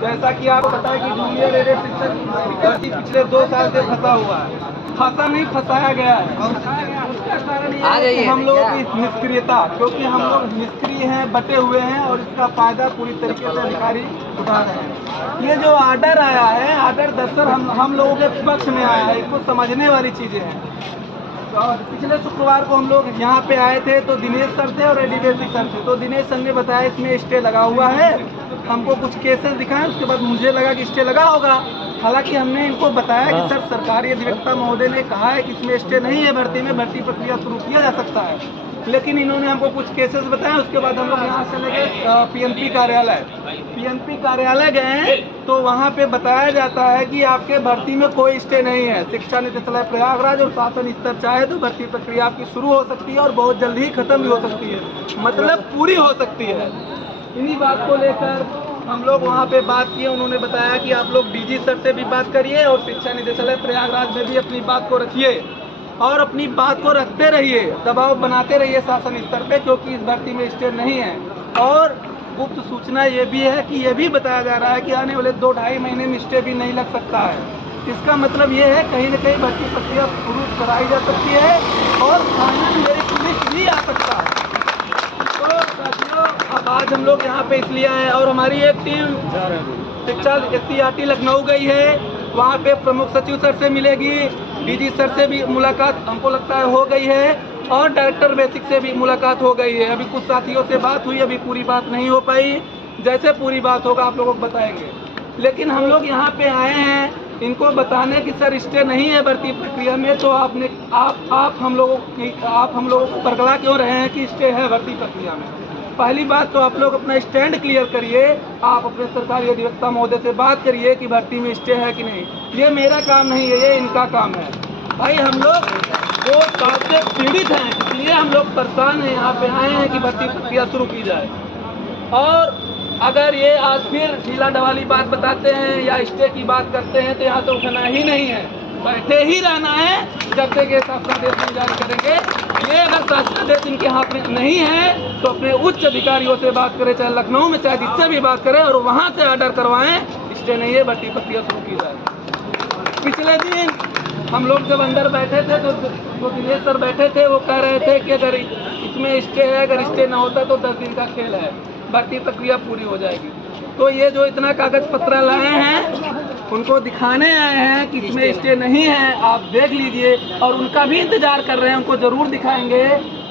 जैसा कि आपको पता है कि जूनियर एडेड शिक्षक भर्ती पिछले 2 साल से फंसा हुआ है। फंसा नहीं, फंसाया गया है। उसका कारण ये है कि हम लोगों की निष्क्रियता, क्योंकि हम लोग निष्क्रिय हैं, बटे हुए हैं और इसका फायदा पूरी तरीके से अधिकारी उठा रहे हैं। ये जो आर्डर आया है, आर्डर दरअसल हम लोगों के पक्ष में आया है। इसको समझने वाली चीजें हैं। और पिछले शुक्रवार को हम लोग यहाँ पे आए थे तो दिनेश सर थे और एडी बेसिक सर थे। तो दिनेश सर ने बताया इसमें स्टे लगा हुआ है, हमको कुछ केसेस दिखाएं। उसके बाद मुझे लगा कि स्टे लगा होगा। हालांकि हमने इनको बताया कि सर सरकारी अधिवक्ता महोदय ने कहा है कि इसमें स्टे नहीं है, भर्ती में भर्ती प्रक्रिया शुरू किया जा सकता है। लेकिन इन्होंने हमको कुछ केसेस बताए। उसके बाद हम लोग यहाँ चले गए पीएनपी कार्यालय। पीएनपी कार्यालय गए तो वहाँ पे बताया जाता है कि आपके भर्ती में कोई स्टे नहीं है। शिक्षा निदेशालय प्रयागराज और शासन स्तर चाहे तो भर्ती प्रक्रिया आपकी शुरू हो सकती है और बहुत जल्द ही खत्म भी हो सकती है, मतलब पूरी हो सकती है। इन्हीं बात को लेकर हम लोग वहाँ पे बात किए। उन्होंने बताया कि आप लोग डीजी सर से भी बात करिए और शिक्षा निदेशालय प्रयागराज में भी अपनी बात को रखिए और अपनी बात को रखते रहिए, दबाव बनाते रहिए शासन स्तर पे, क्योंकि इस भर्ती में स्टे नहीं है। और गुप्त सूचना ये भी है कि ये भी बताया जा रहा है कि आने वाले 2-2.5 महीने में स्टे भी नहीं लग सकता है। इसका मतलब ये है कहीं न कहीं भर्ती प्रक्रिया शुरू कराई जा सकती है और फाइनल मेरिट लिस्ट भी आ सकता है। तो साथियों, अब आज हम लोग यहाँ पे इसलिए आए और हमारी एक टीम शिक्षा SCRT लखनऊ गई है। वहाँ पे प्रमुख सचिव सर से मिलेगी, डीजी सर से भी मुलाकात हमको लगता है हो गई है और डायरेक्टर बेसिक से भी मुलाकात हो गई है। अभी कुछ साथियों से बात हुई, अभी पूरी बात नहीं हो पाई। जैसे पूरी बात होगा आप लोगों को बताएंगे। लेकिन हम लोग यहाँ पे आए हैं इनको बताने कि सर स्टे नहीं है भर्ती प्रक्रिया में, तो आप हम लोगों को बरगला क्यों रहे हैं कि स्टे है भर्ती प्रक्रिया में। पहली बात तो आप लोग अपना स्टैंड क्लियर करिए। आप अपने सरकारी अधिवक्ता महोदय से बात करिए कि भर्ती में स्टे है कि नहीं। ये मेरा काम नहीं है, ये इनका काम है। भाई हम लोग 2 साल से पीड़ित हैं, इसलिए हम लोग परेशान हैं, यहाँ पे आए हैं कि भर्ती प्रक्रिया शुरू की जाए। और अगर ये आज फिर ढीला ढवाली बात बताते हैं या स्टे की बात करते हैं तो यहाँ से उठना ही नहीं है, बैठे ही रहना है जब तक ये शासनादेश नहीं जारी करेंगे। ये अगर शासनादेश इनके हाथ में नहीं है तो अपने उच्च अधिकारियों से बात करें, चाहे लखनऊ में चाहे जिससे भी बात करें, और वहाँ से ऑर्डर करवाएं स्टे नहीं है, भर्ती प्रक्रिया शुरू की जाए। पिछले दिन हम लोग जब अंदर बैठे थे तो दिनेश सर बैठे थे, वो कह रहे थे कि अगर इसमें स्टे है, अगर स्टे ना होता तो 10 दिन का खेल है, भर्ती प्रक्रिया पूरी हो जाएगी। तो ये जो इतना कागज पत्र लाए हैं उनको दिखाने आए हैं कि इसमें स्टे नहीं है, आप देख लीजिए। और उनका भी इंतजार कर रहे हैं, उनको जरूर दिखाएंगे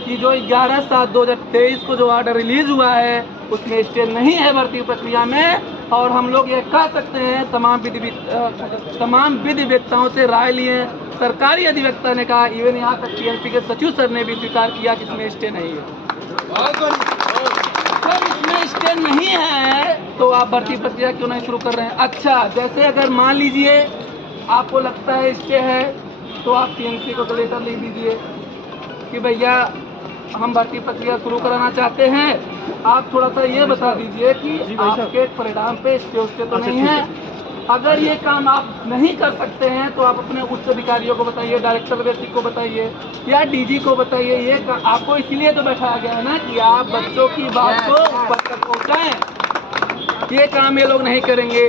कि जो 11/7/2023 को जो ऑर्डर रिलीज हुआ है उसमें स्टे नहीं है भर्ती प्रक्रिया में। और हम लोग ये कह सकते हैं तमाम विधिवेत्ताओं से राय लिए, सरकारी अधिवक्ता ने कहा, इवन यहाँ तक पीएनपी के सचिव सर ने भी स्वीकार किया कि इसमें स्टे नहीं है। सर इसमें स्टे नहीं है तो आप भर्ती प्रक्रिया क्यों नहीं शुरू कर रहे हैं? अच्छा, जैसे अगर मान लीजिए आपको लगता है स्टे है तो आप पीएनपी को लेटर लिख दीजिए कि भैया हम भर्ती प्रक्रिया शुरू कराना चाहते हैं। आप थोड़ा सा ये बता दीजिए कि आपके परिणाम पे स्टे तो नहीं है। अगर ये काम आप नहीं कर सकते हैं तो आप अपने उच्च अधिकारियों को बताइए, डायरेक्टर बेसिक को बताइए या डीजी को बताइए। ये आपको इसलिए तो बैठाया गया है ना कि आप बच्चों की बात को ऊपर तक पहुँचाएं। ये काम ये लोग नहीं करेंगे,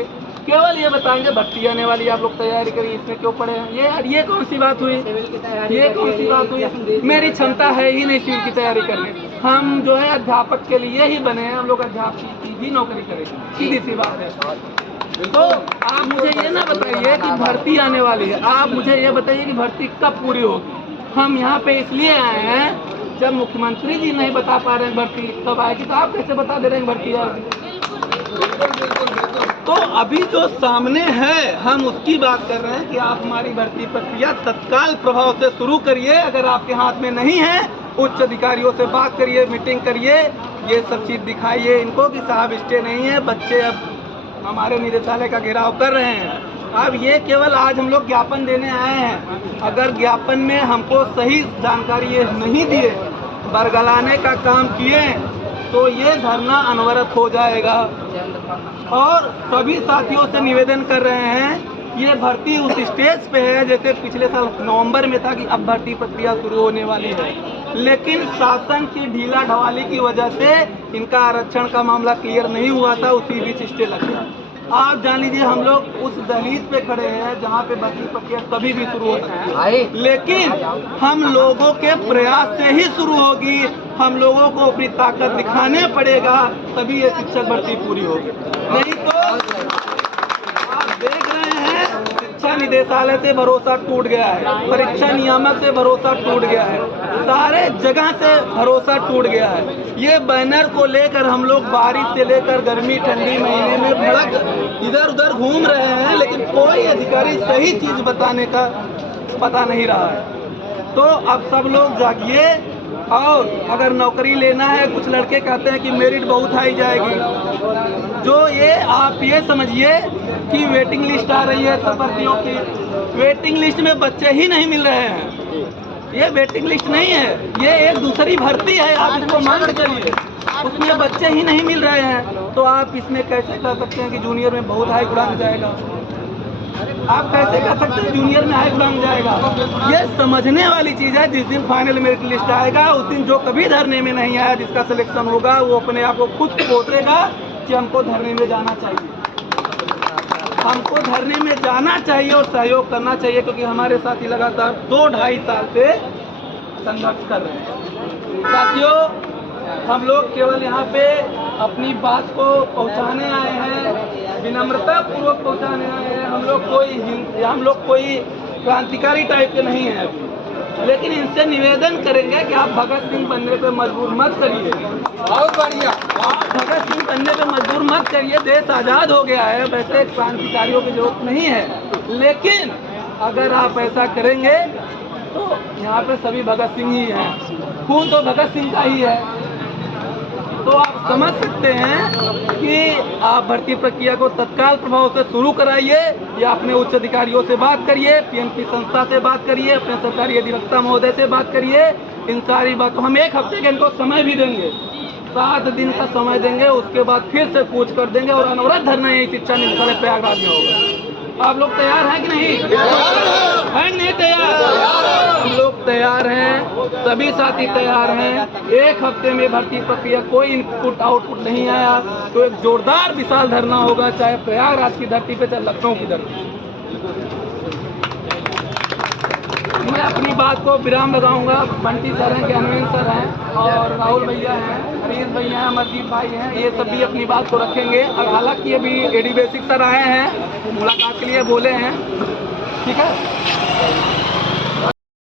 केवल ये बताएंगे भर्ती आने वाली, आप लोग तैयारी करिए, इसमें क्यों पड़े हैं। ये कौन सी बात हुई? ये कौन सी बात हुई? मेरी क्षमता है ही नहीं सिविल की तैयारी करने। हम जो है अध्यापक के लिए ही बने हैं, हम लोग अध्यापक की भी नौकरी करेंगे, सीधी सी बात है। तो आप मुझे ये ना बताइए कि भर्ती आने वाली है, आप मुझे ये बताइए कि भर्ती कब पूरी होगी। हम यहाँ पे इसलिए आए हैं, जब मुख्यमंत्री जी नहीं बता पा रहे हैं भर्ती कब आएगी तो आप कैसे बता दे रहे हैं भर्ती आएगी। तो अभी जो सामने है हम उसकी बात कर रहे हैं कि आप हमारी भर्ती प्रक्रिया तत्काल प्रभाव से शुरू करिए। अगर आपके हाथ में नहीं है, उच्च अधिकारियों से बात करिए, मीटिंग करिए, ये सब चीज दिखाइए इनको कि साहब स्टे नहीं है, बच्चे अब हमारे निदेशालय का घेराव कर रहे हैं। अब ये केवल आज हम लोग ज्ञापन देने आए हैं। अगर ज्ञापन में हमको सही जानकारी ये नहीं दिए, बरगलाने का काम किए तो ये धरना अनवरत हो जाएगा। और सभी साथियों से निवेदन कर रहे हैं, ये भर्ती उस स्टेज पे है जैसे पिछले साल नवंबर में था कि अब भर्ती प्रक्रिया शुरू होने वाली है, लेकिन शासन की ढीला ढवाली की वजह से इनका आरक्षण का मामला क्लियर नहीं हुआ था, उसी बीच स्टे लग गया। आप जान लीजिए हम लोग उस दहलीज पे खड़े हैं जहाँ पे भर्ती प्रक्रिया कभी भी शुरू हो सकती है, लेकिन हम लोगों के प्रयास से ही शुरू होगी। हम लोगों को अपनी ताकत दिखाने पड़ेगा, तभी ये शिक्षक भर्ती पूरी होगी। नहीं तो आप देख रहे हैं शिक्षा निदेशालय से भरोसा टूट गया है, परीक्षा नियामक से भरोसा टूट गया है, सारे जगह से भरोसा टूट गया है। ये बैनर को लेकर हम लोग बारिश से लेकर गर्मी ठंडी महीने में भड़क इधर उधर घूम रहे हैं, लेकिन कोई अधिकारी सही चीज बताने का पता नहीं रहा है। तो अब सब लोग जागिए, और अगर नौकरी लेना है, कुछ लड़के कहते हैं कि मेरिट बहुत हाई जाएगी, जो ये आप ये समझिए कि वेटिंग लिस्ट आ रही है सब भर्तियों की, वेटिंग लिस्ट में बच्चे ही नहीं मिल रहे हैं। ये वेटिंग लिस्ट नहीं है, ये एक दूसरी भर्ती है, आप इसको मान के चलिए, उसमें बच्चे ही नहीं मिल रहे हैं। तो आप इसमें कैसे कह सकते हैं कि जूनियर में बहुत हाई उड़ान जाएगा? आप कैसे कह सकते हैं जूनियर में हाई उड़ान जाएगा? ये समझने वाली चीज़ है। जिस दिन फाइनल मेरिट लिस्ट आएगा, उस दिन जो कभी धरने में नहीं आया, जिसका सिलेक्शन होगा, वो अपने आप को खुद कोसेगा कि हमको धरने में जाना चाहिए, हमको धरने में जाना चाहिए और सहयोग करना चाहिए, क्योंकि हमारे साथी लगातार 2-2.5 साल से संघर्ष कर रहे हैं। साथियों, हम लोग केवल यहाँ पे अपनी बात को पहुँचाने आए हैं, विनम्रता पूर्वक पहुँचाने आए हैं। हम लोग कोई क्रांतिकारी टाइप के नहीं हैं, लेकिन इनसे निवेदन करेंगे कि आप भगत सिंह बनने पे मजबूर मत करिए। बहुत बढ़िया, आप भगत सिंह बनने पे मजबूर मत करिए। देश आज़ाद हो गया है, वैसे क्रांतिकारियों की जरूरत नहीं है, लेकिन अगर आप ऐसा करेंगे तो यहाँ पे सभी भगत सिंह ही हैं, खून तो भगत सिंह का ही है। तो आप समझ सकते हैं कि आप भर्ती प्रक्रिया को तत्काल प्रभाव से शुरू कराइए, या अपने उच्च अधिकारियों से बात करिए, पीएनपी संस्था से बात करिए, अपने सरकारी अधिवक्ता महोदय से बात करिए। इन सारी बातों हम 1 हफ्ते के इनको समय भी देंगे, 7 दिन का समय देंगे, उसके बाद फिर से पूछ कर देंगे और अनवरत धरना यही शिक्षा निदेशालय प्रयागराज में होगा। आप लोग तैयार हैं कि नहीं? है नहीं तैयार? हम लोग तैयार हैं, सभी साथी तैयार हैं। 1 हफ्ते में भर्ती प्रक्रिया कोई इनपुट आउटपुट नहीं आया तो एक जोरदार विशाल धरना होगा, चाहे प्रयागराज की धरती पे, चाहे लखनऊ की धरती। मैं अपनी बात को विराम लगाऊंगा। बंटी सर हैं, ज्ञानवेंद्र सर हैं, और राहुल भैया हैं, हरीश भैया हैं, अमरजीत भाई हैं, ये सब भी अपनी बात को रखेंगे। और हालांकि अभी एडी बेसिक सर आए हैं, मुलाकात के लिए बोले हैं, ठीक है।